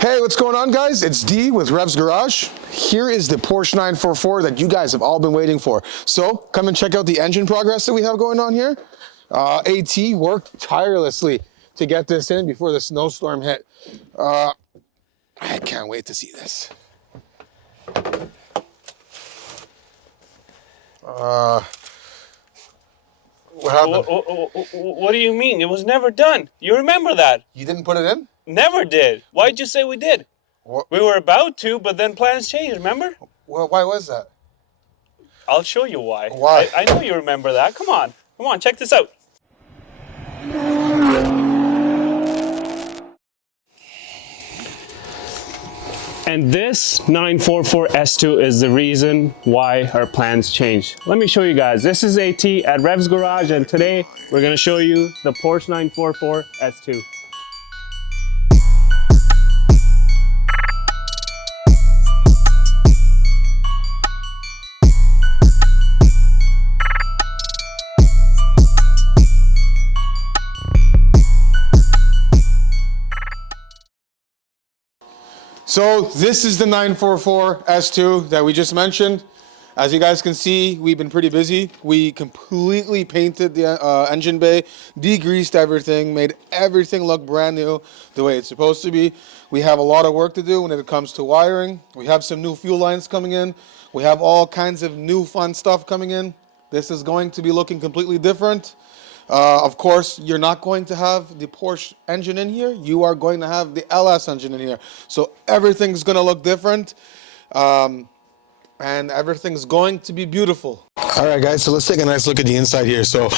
Hey, what's going on, guys? It's D with Rev's Garage. Here is the Porsche 944 that you guys have all been waiting for. So come and check out the engine progress that we have going on here. AT worked tirelessly to get this in before the snowstorm hit. I can't wait to see this. What happened? What do you mean? It was never done. You remember that? You didn't put it in? Never did. Why'd you say we did? What? We were about to, but then plans changed, remember? Well, why was that? I'll show you why. Why? I know you remember that. Come on, check this out. And this 944 S2 is the reason why our plans changed. Let me show you guys. This is AT at Rev's Garage, and today we're gonna show you the Porsche 944 S2. So this is the 944 S2 that we just mentioned. As you guys can see, we've been pretty busy. We completely painted the engine bay, degreased everything, made everything look brand new the way it's supposed to be. We have a lot of work to do when it comes to wiring. We have some new fuel lines coming in. We have all kinds of new fun stuff coming in. This is going to be looking completely different. Of course, you're not going to have the Porsche engine in here. You are going to have the LS engine in here. So everything's going to look different. And everything's going to be beautiful. All right, guys, so let's take a nice look at the inside here. So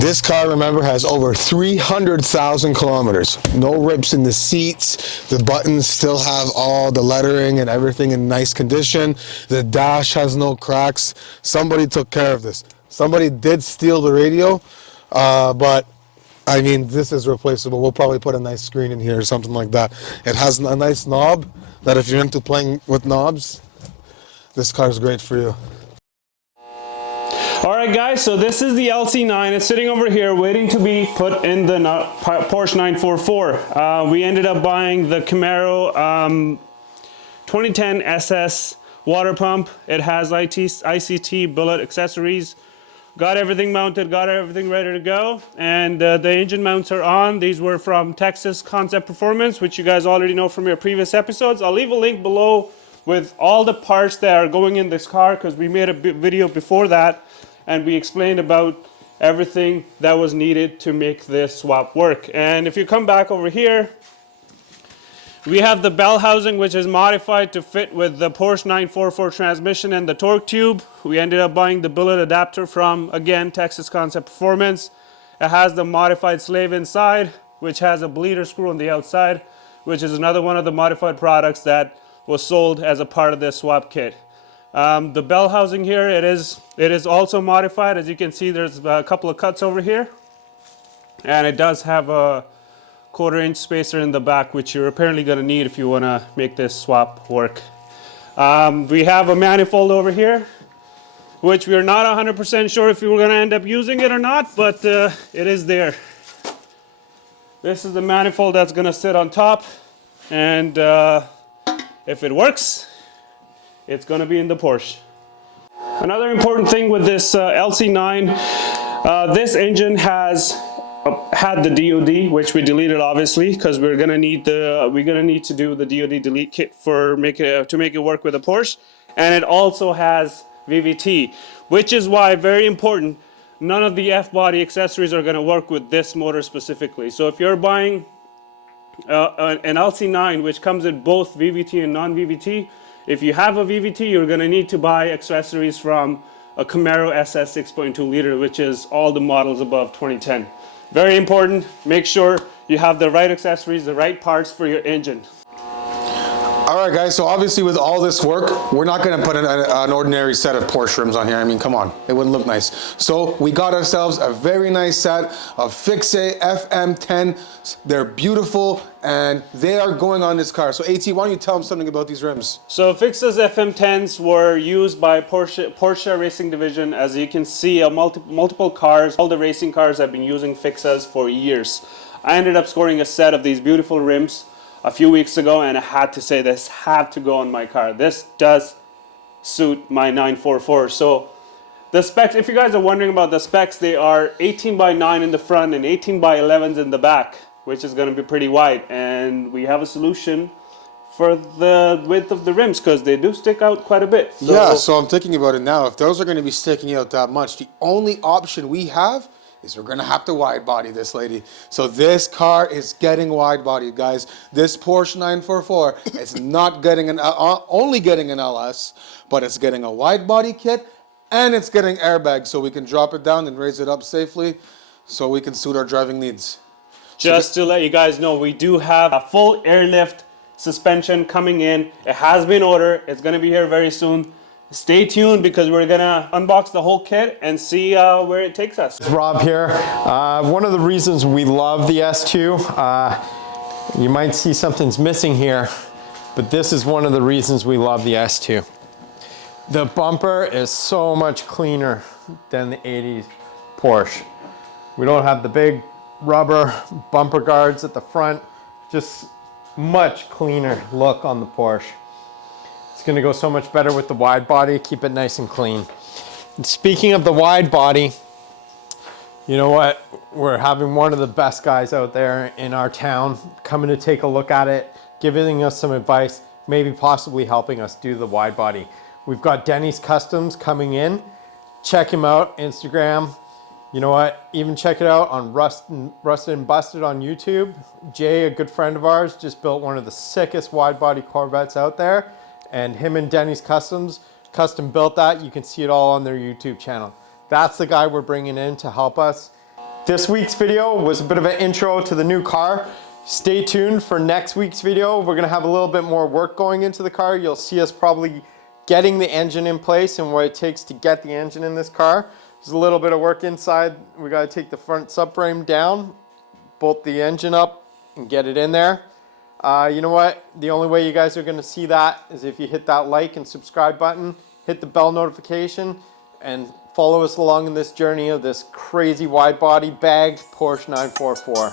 this car, remember, has over 300,000 kilometers. No rips in the seats. The buttons still have all the lettering and everything in nice condition. The dash has no cracks. Somebody took care of this. Somebody did steal the radio. But I mean, this is replaceable. We'll probably put a nice screen in here or something like that. It has a nice knob that if you're into playing with knobs, this car is great for you. All right, guys, so this is the LC9. It's sitting over here waiting to be put in the Porsche 944. We ended up buying the Camaro 2010 SS water pump. It has ICT billet accessories. Got everything mounted, got everything ready to go, and the engine mounts are on. These were from Texas Concept Performance, which you guys already know from your previous episodes. I'll leave a link below with all the parts that are going in this car, because we made a video before that, and we explained about everything that was needed to make this swap work. And if you come back over here, we have the bell housing, which is modified to fit with the Porsche 944 transmission and the torque tube. We ended up buying the billet adapter from, again, Texas Concept Performance. It has the modified slave inside, which has a bleeder screw on the outside, which is another one of the modified products that was sold as a part of this swap kit. The bell housing here, it is also modified. As you can see, there's a couple of cuts over here. And it does have a 1/4-inch spacer in the back, which you're apparently going to need if you want to make this swap work. We have a manifold over here, which we're not 100% sure if we were going to end up using it or not, but it is there. This is the manifold that's going to sit on top, and if it works, it's going to be in the Porsche. Another important thing with this LC9, this engine had the DOD, which we deleted obviously, because we're gonna need to do the DOD delete kit to make it work with a Porsche, and it also has VVT, which is why, very important, none of the F-body accessories are going to work with this motor specifically. So if you're buying an LC9 which comes in both VVT and non-VVT, if you have a VVT, you're going to need to buy accessories from a Camaro SS 6.2 liter, which is all the models above 2010. Very important, make sure you have the right accessories, the right parts for your engine. All right, guys, so obviously with all this work, we're not going to put an ordinary set of Porsche rims on here. I mean, come on, it wouldn't look nice. So we got ourselves a very nice set of Fixe FM10s. They're beautiful, and they are going on this car. So AT, why don't you tell them something about these rims? So Fixe's FM10s were used by Porsche Racing Division. As you can see, multiple cars, all the racing cars have been using Fixes for years. I ended up scoring a set of these beautiful rims. a few weeks ago, and I had to say this had to go on my car. This does suit my 944. So the specs, if you guys are wondering about the specs, they are 18 by 9 in the front and 18 by 11s in the back, which is going to be pretty wide. And we have a solution for the width of the rims because they do stick out quite a bit. So, Yeah, so I'm thinking about it now. If those are going to be sticking out that much, the only option we have is we're going to have to wide body this lady. So this car is getting wide bodied, guys. This Porsche 944 is not getting only getting an LS, but it's getting a wide body kit and it's getting airbags so we can drop it down and raise it up safely so we can suit our driving needs. just to let you guys know, we do have a full airlift suspension coming in. It has been ordered. It's going to be here very soon. Stay tuned because we're going to unbox the whole kit and see where it takes us. Rob here. One of the reasons we love the S2, you might see something's missing here, but this is one of the reasons we love the S2. The bumper is so much cleaner than the 80s Porsche. We don't have the big rubber bumper guards at the front, just much cleaner look on the Porsche. It's going to go so much better with the wide body, keep it nice and clean. And speaking of the wide body, you know what? We're having one of the best guys out there in our town coming to take a look at it, giving us some advice, maybe possibly helping us do the wide body. We've got Denny's Customs coming in. Check him out, Instagram. You know what? Even check it out on Rusted and Busted on YouTube. Jay, a good friend of ours, just built one of the sickest wide body Corvettes out there. And him and Denny's Customs custom built that. You can see it all on their YouTube channel. That's the guy we're bringing in to help us. This week's video was a bit of an intro to the new car. Stay tuned for next week's video. We're gonna have a little bit more work going into the car. You'll see us probably getting the engine in place and what it takes to get the engine in this car. There's a little bit of work inside. We gotta take the front subframe down, bolt the engine up and get it in there. You know what? The only way you guys are gonna see that is if you hit that like and subscribe button, hit the bell notification, and follow us along in this journey of this crazy wide body bagged Porsche 944.